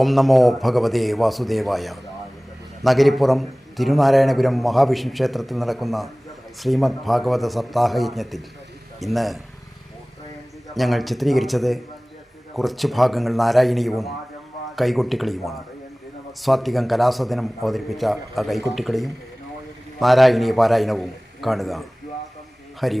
ഓം നമോ ഭഗവതേ വാസുദേവായ. നഗരിപ്പുറം തിരുനാരായണപുരം മഹാവിഷ്ണു ക്ഷേത്രത്തിൽ നടക്കുന്ന ശ്രീമദ് ഭാഗവത സപ്താഹ യജ്ഞത്തിൽ ഇന്ന് ഞങ്ങൾ ചിത്രീകരിച്ചത് കുറച്ച് ഭാഗങ്ങൾ നാരായണീയവും കൈകൊട്ടിക്കളിയുമാണ്. സ്വാത്വികം കലാസദനം അവതരിപ്പിച്ച ആ കൈകൊട്ടിക്കളിയും നാരായണീയ പാരായണവും കാണുക. ഹരി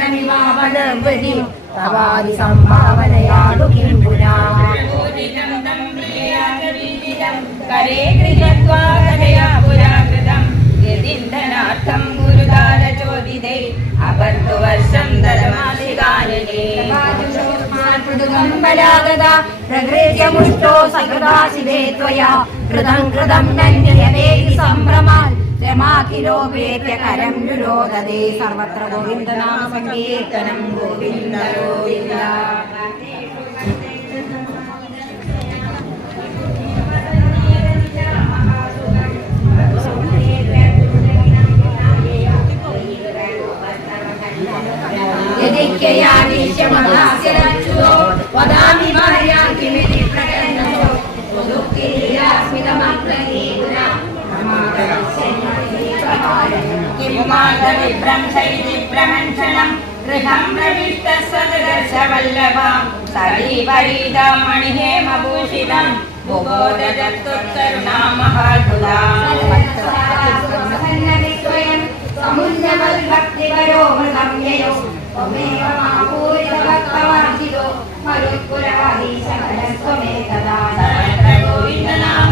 ഗണപതി തവാതി സംഭാവനയാടു കിംപുന കരേ കൃതത്വാഹനയാ പുരാകൃതം. യതിന്ധനാർത്ഥം ഗുരുദാര ചോദിതേ അപർത്തു വർഷം ധരമാശികാലേ പ്രകൃത്യമുഷ്ടോ സകൃതാശിവേ ത്വയാ. കൃതം കൃതം നന്യവേതി സംഭ്രമാൽ രമാഖിലോപേത്യ കരം സർവത്ര ഗോവിന്ദനാമ ഗോവിന്ദ വദാമി मार्गविभ्रंशैति प्रमञ्चनम् गृहं प्रविष्टः सदर्श वल्लभाम् सरीपरीदामणिहेमभूषितम् मुबोधदत्तोत्तरुणामहादुदाम् अमुल्यवल्भक्तिवरो मृतं ययो। त्वमेव मापूरितभक्तवाचितो मरुत्पुरवादी सकलस्त्वमेतदा सर्वत्र गोविन्दनाम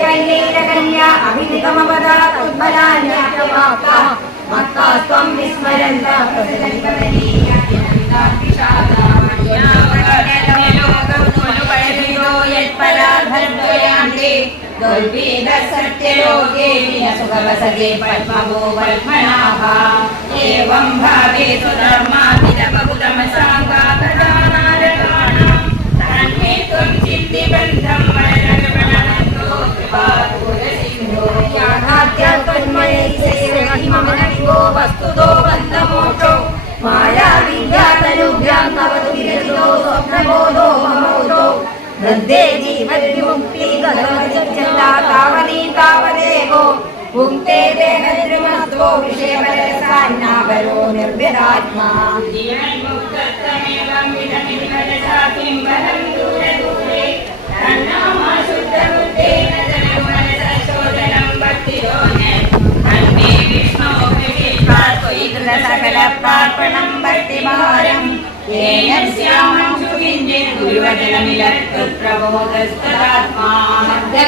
कैलेरकन्या अभिनिगमपदात्मलान्याप्यवाप्ता मत्ता त्वं विस्मरन्तः। यत्पराधर्मयान्ते दुर्वेदसत्यलोके सुखवसते पद्मवो वल्मणाः एवं भावे सुधर्माभिधमहुतमसाङ्गाकदानारकाणां तन्मे त्वं चिन्तिबन्धम् യാഥാർത്ഥ്യാത്മന്മയോ വസ്തുതോ ബന്ധമോക്ഷോ മായാവിദ്യാതനുഭ്യാം തവതു വിരതിതോ സ്വപ്നബോധോ മമോദോ വൃദ്ധേ ജീവന്മുക്തി താവനീ താവദേവോ ഭുക്തേ ദേഹദ്രുമസ്തോ വിഷയമരസാന്നാവരോ നിർഭ്യരാത്മാ ജീവൻമുക്തമേവം വിധമിവരസാ കിംബലം ദൂരദൂരേ തന്നാമാശുദ്ധബുദ്ധേന സകല പ്രാർപ്പണം ഭക്തിഭാരം ഏനം ശ്യാമം സുഖിന്റെ ഗുരുവചനമിലത്തു പ്രബോധസ്തരാത്മാ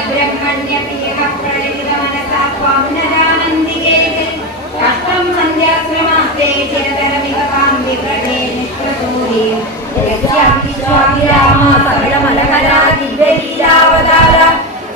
ബ്രഹ്മണ്യ പ്രിയക പ്രളിത മനസാ പൗനരാനന്ദികേ കഷ്ടം സന്ധ്യാശ്രമാസ്തേ ചിരതരമിക കാന്തി പ്രണേ നിഷ്പ്രസൂരി യജ്ഞാഭിസ്വാഭിരാമ സകലമലകരാ ദിവ്യലീലാവതാര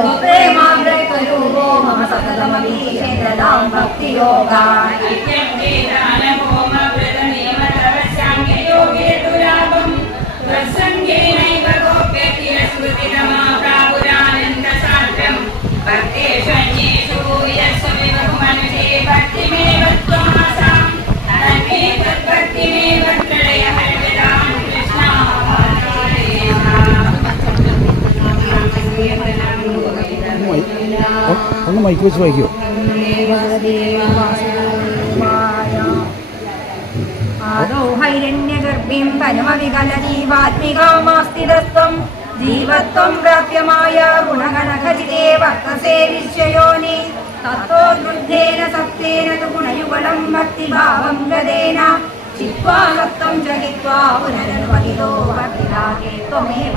േമാഗ്രോ മമ സതതമീശേദാം ഭക്തിയോഗാ. പ്രസംഗേനൈവ ഗോപ്യതിരസ്മൃതിരമാ പ്രാപുരാനന്ദസാദ്രം ഭക്തേഷൈ ഒന്ന് മൈക്ക് വെച്ച് വായിക്കോ. ആരോഹൈരണ്യഗർഭിം പരമവികലജീവാത്മികാമാസ്തിതസ്ത്വം ജീവത്വം പ്രാപ്യമായ ഗുണഗണഖചിതേ വർത്തസേ വിശ്വയോനി. തത്വോദ്രുദ്ധേന സത്യേന ഗുണയുഗളം ഭക്തിഭാവം ഗതേന जित्वा रक्तं जहित्वा पुनरन्वहिलो वर्तिरागे त्वमेव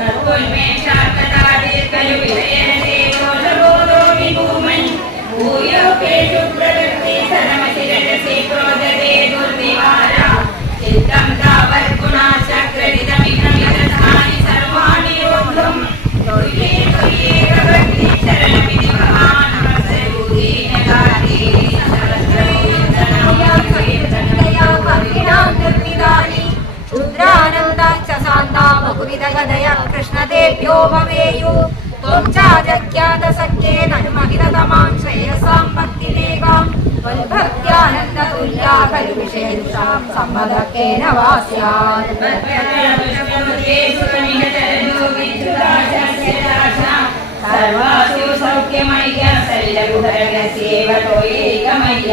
सर्वोन्मे शाकदादे खलु विषयन देवो नरोदो विभूमन् भूयोपे शुप्रवृत्ति सरमशिरसे क्रोधदे दुर्विवारा चित्तं तावद्गुणा चक्रदिदमिदमिदस्थानि सर्वाणि योद्धुं दुर्ये दुर्ये प्रवृत्ति शरणम् കൃഷ്ണദേഭ്യോ ഭവേയു. ത്വം ചാജജ്ഞാത സഖ്യേന അനുമഹിതതമാം ശ്രേയസാം ഭക്തിലേകാം ത്വൽഭക്ത്യാനന്ദതുല്യാ ഖലു വിഷയദുഷാം സമ്മതക്കേന വാസ്യാത്. സർവാസു സൗഖ്യമയ്യ സല്ലകുഹരസ്യേവ തോയേകമയ്യ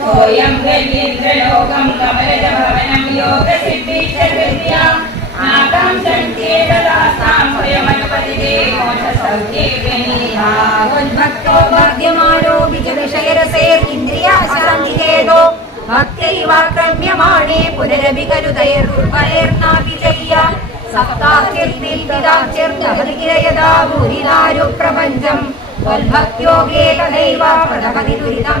സോയം ഗല്യേന്ദ്രലോകം കമലജ ഭവനം യോഗസിദ്ധിശ്ച ആകാംക്ഷം ചേതദാസാം സ്വയമനുപതിരേ മോക്ഷസൗഖ്യേ ഗണീഹാ ഭക്തോ ഭാഗ്യമാനോ വിജവിഷയരസേ ഇന്ദ്രിയാശാന്തിഹേതോ ഭക്തൈവാക്രമ്യമാണേ പുനരഭി കരുതൈർപരേർനാഭിചയ്യ സപ്താഖ്യർപ്പിതാഖ്യർഗതിരയതാ ഭൂരിനാരു പ്രപഞ്ചം ത്വൽഭക്യോഗേ തദൈവ പ്രദപതി ദുരിതം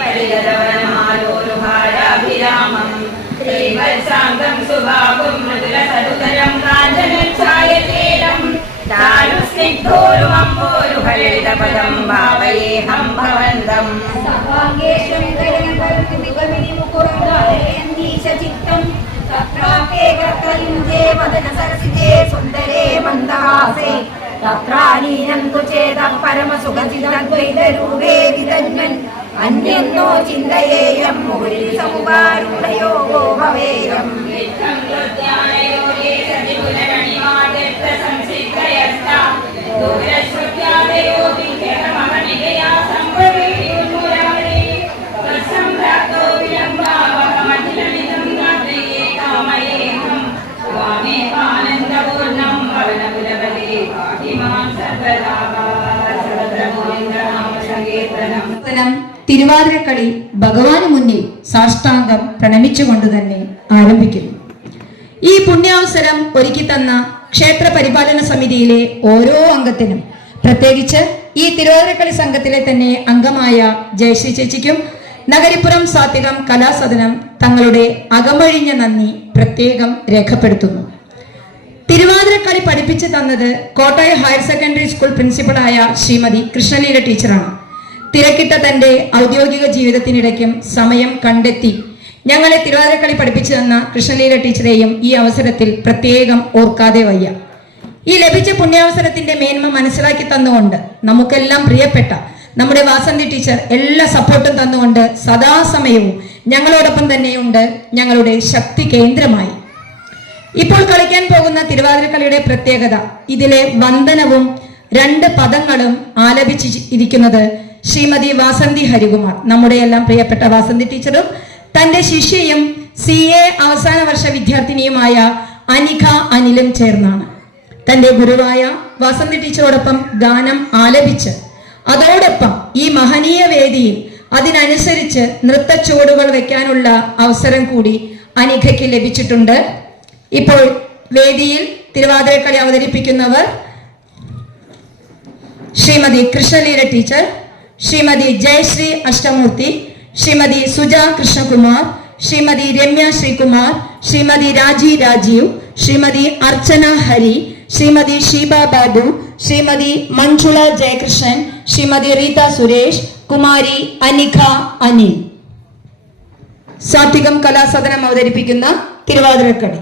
പരിഗതവനമാലോരുഹാരാഭിരാമം ശ്രീവത്സാംഗം സുഭാഗും മൃദുല സതുതരം കാഞ്ചനച്ഛായചേരം ചാരുസ്നിഗ്ധോരുമമ്പോരുഹരിതപദം ഭാവയേഹം ഭവന്തം. സർവാംഗേഷം ഗഗനകരുണിമികമിനി മുകുരദാരയന്തീശ ചിത്തം. തത്രാപ്യേകകലിഞ്ചേ വദന സരസിജേ സുന്ദരേ മന്ദഹാസേ. തത്രാലീനം തു ചേത പരമസുഖചിതദ്വൈതരൂപേ വിതന്മൻ അന്യന്നോ ചിന്തയേയം മുകളിൽ സമുപാരൂഢയോഗോ ഭവേയം തിരുവാതിരക്കളി ഭഗവാന് മുന്നിൽ സാഷ്ടാംഗം പ്രണമിച്ചുകൊണ്ട് തന്നെ ആരംഭിക്കുന്നു. ഈ പുണ്യാവസരം ഒരുക്കി തന്ന ക്ഷേത്ര പരിപാലന സമിതിയിലെ ഓരോ അംഗത്തിനും പ്രത്യേകിച്ച് ഈ തിരുവാതിരക്കളി സംഘത്തിലെ തന്നെ അംഗമായ ജയശ്രീ ചേച്ചിക്കും നഗരിപ്പുറം സാത്വികം കലാസദനം തങ്ങളുടെ അകമഴിഞ്ഞ നന്ദി പ്രത്യേകം രേഖപ്പെടുത്തുന്നു. തിരുവാതിരക്കളി പഠിപ്പിച്ചു തന്നത് കോട്ടയം ഹയർ സെക്കൻഡറി സ്കൂൾ പ്രിൻസിപ്പളായ ശ്രീമതി കൃഷ്ണലീല ടീച്ചറാണ്. തിരക്കിട്ട തന്റെ ഔദ്യോഗിക ജീവിതത്തിനിടയ്ക്കും സമയം കണ്ടെത്തി ഞങ്ങളെ തിരുവാതിരക്കളി പഠിപ്പിച്ചു തന്ന കൃഷ്ണലീല ടീച്ചറെയും ഈ അവസരത്തിൽ പ്രത്യേകം ഓർക്കാതെ വയ്യ. ഈ ലഭിച്ച പുണ്യാവസരത്തിന്റെ മേന്മ മനസ്സിലാക്കി തന്നുകൊണ്ട് നമുക്കെല്ലാം പ്രിയപ്പെട്ട നമ്മുടെ വാസന്തി ടീച്ചർ എല്ലാ സപ്പോർട്ടും തന്നുകൊണ്ട് സദാസമയവും ഞങ്ങളോടൊപ്പം തന്നെയുണ്ട്. ഞങ്ങളുടെ ശക്തി കേന്ദ്രമായി. ഇപ്പോൾ കളിക്കാൻ പോകുന്ന തിരുവാതിരക്കളിയുടെ പ്രത്യേകത ഇതിലെ വന്ദനവും രണ്ട് പദങ്ങളും ആലപിച്ച് ഇരിക്കുന്നത് ശ്രീമതി വാസന്തി ഹരികുമാർ നമ്മുടെ എല്ലാം പ്രിയപ്പെട്ട വാസന്തി ടീച്ചറും തന്റെ ശിഷ്യയും സി എ അവസാന വർഷ വിദ്യാർത്ഥിനിയുമായ അനിഖ അനിലും ചേർന്നാണ്. തന്റെ ഗുരുവായ വാസന്തി ടീച്ചറോടൊപ്പം ഗാനം ആലപിച്ച് അതോടൊപ്പം ഈ മഹനീയ വേദിയിൽ അതിനനുസരിച്ച് നൃത്തച്ചുവടുകൾ വെക്കാനുള്ള അവസരം കൂടി അനിഖയ്ക്ക് ലഭിച്ചിട്ടുണ്ട്. ഇപ്പോൾ വേദിയിൽ തിരുവാതിരക്കളി അവതരിപ്പിക്കുന്നവർ ശ്രീമതി കൃഷ്ണലീല ടീച്ചർ ശ്രീമതി ജയശ്രീ അഷ്ടമൂർത്തി ശ്രീമതി സുജ കൃഷ്ണകുമാർ ശ്രീമതി രമ്യ ശ്രീകുമാർ ശ്രീമതി രാജി രാജീവ് ശ്രീമതി അർച്ചന ഹരി ശ്രീമതി ഷീബ ബാബു ശ്രീമതി മഞ്ജുള ജയകൃഷ്ണൻ ശ്രീമതി റീത സുരേഷ് കുമാരി അനിഖ അനിൽ. സാത്വികം കലാസദനം അവതരിപ്പിക്കുന്ന തിരുവാതിരക്കളി.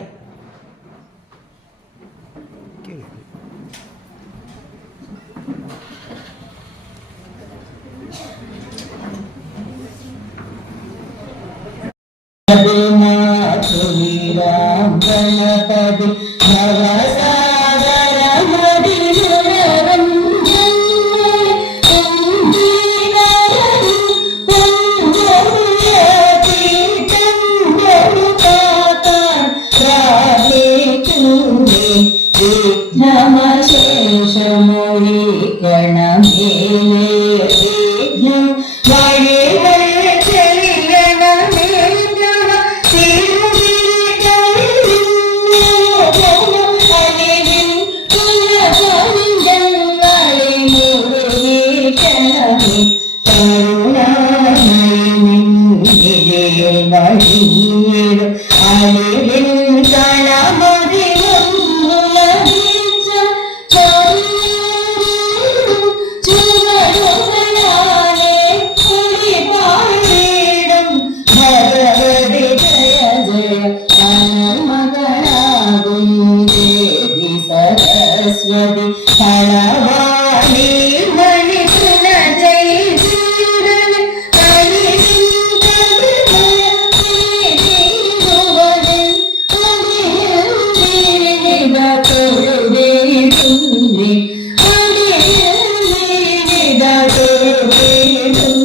Thank you.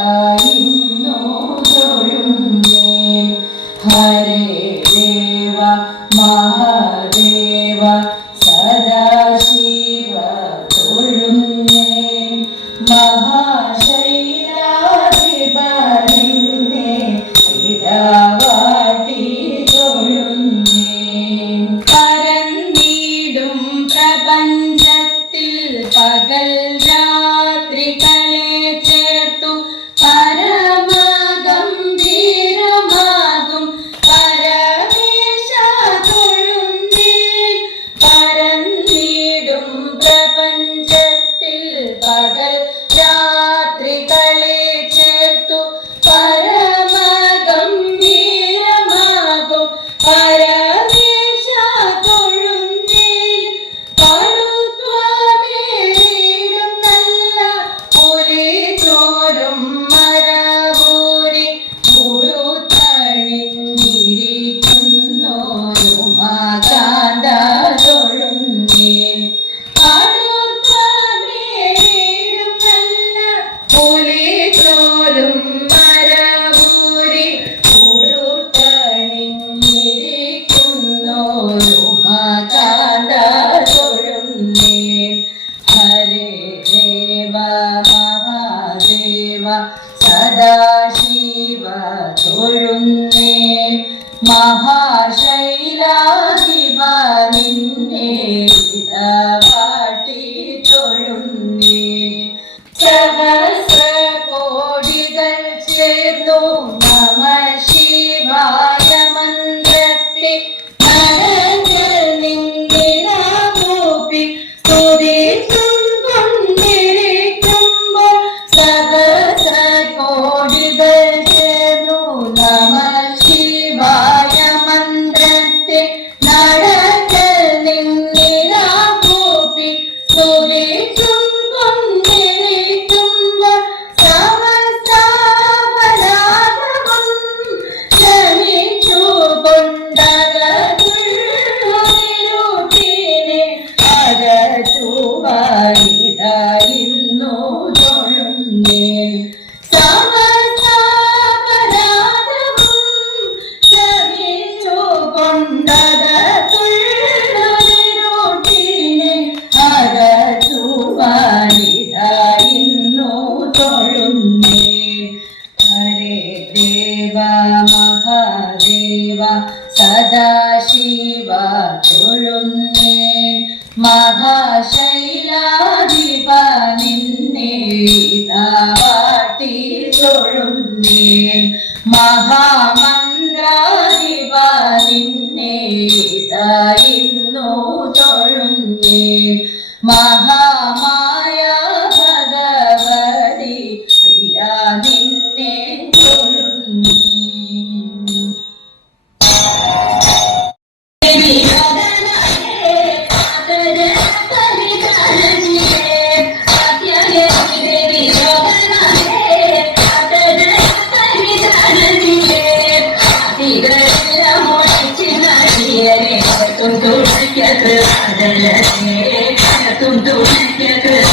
Pai. 动 ഇന്നോ തൊഴുന്നേ ഹരേ ദേവ മഹാദേവ സദാശിവ തൊഴുന്നേ മഹാശ كنت معك في العدل أنا كنت معك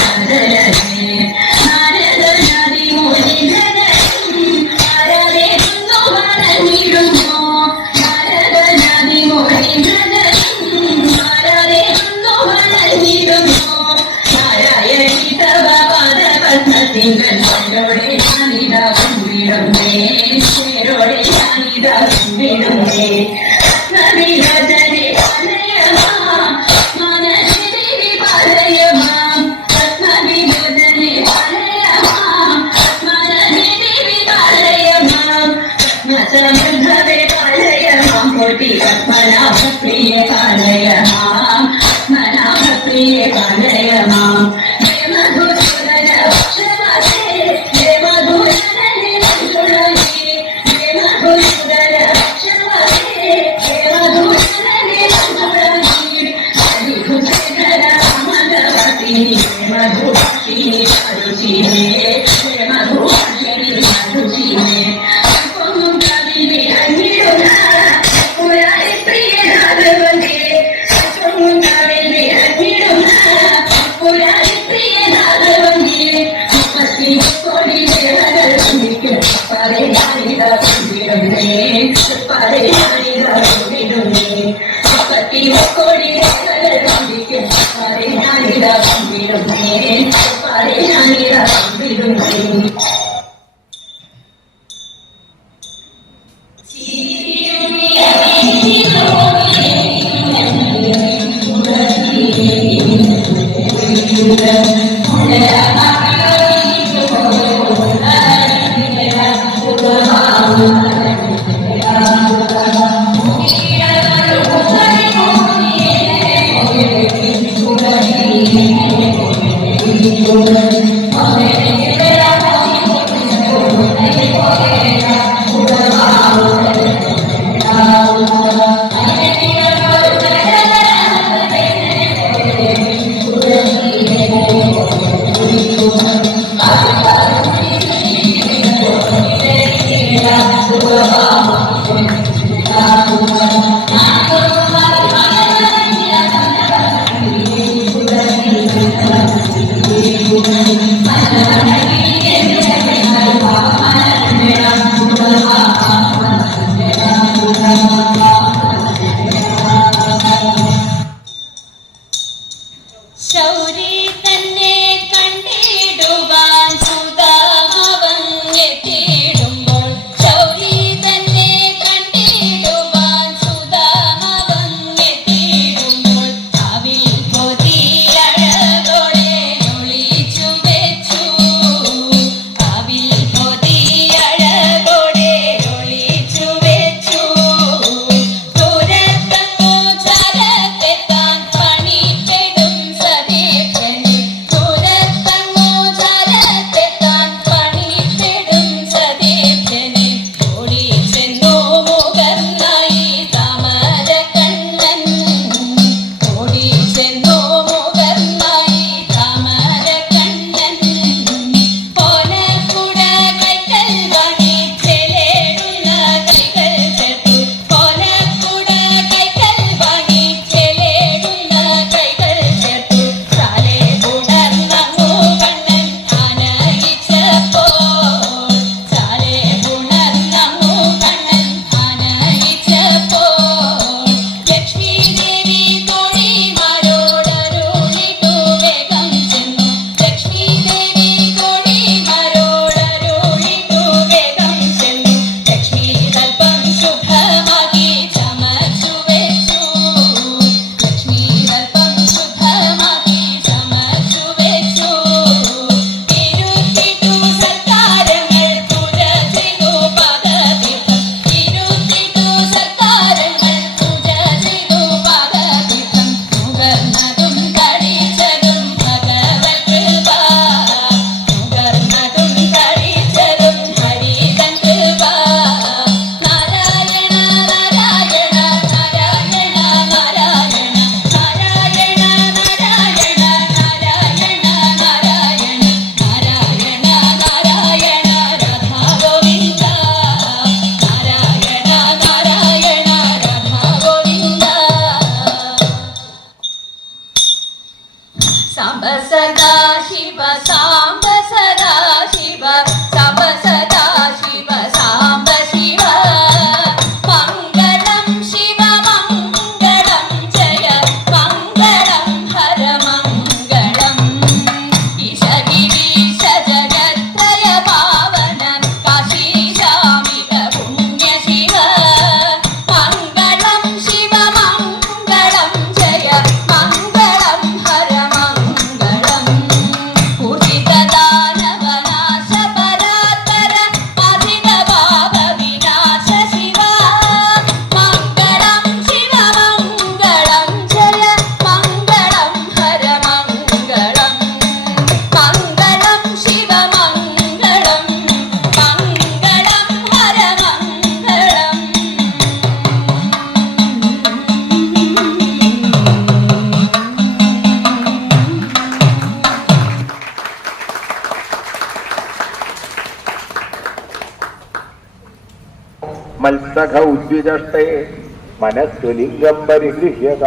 मनस्सु लिङ्गं परिगृह्य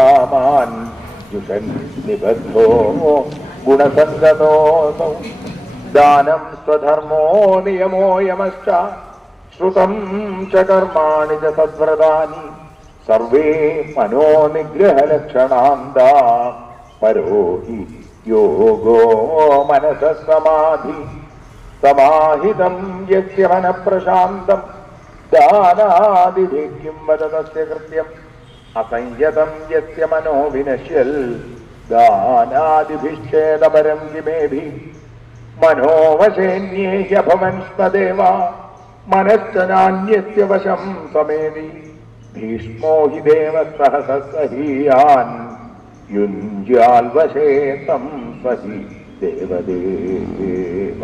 जुषन् निबद्धो गुणसङ्गतोऽसौ दानं स्वधर्मो नियमो यमश्च, श्रुतं च कर्माणि च सद्व्रतानि सर्वे परो हि योगो मनसः समाधि। समाहितं यस्य मनः प्रशान्तम् ദാനാദിഭിക്കും വരതസ്യ കൃത്യം. അസംയതം യസ്യ മനോ വിനശ്യൽ ദാനാദിഭിശ്ചേദപരം കിമേഭി മനോവശേന്യേഹ്യഭവൻ സ്മദേവ മനശ്ചനാന്യസ്യ വശം സമേവി ഭീഷ്മോ ഹി ദേവ സഹസഹീയാൻ വശേ തം സഹി ദേവദേവ.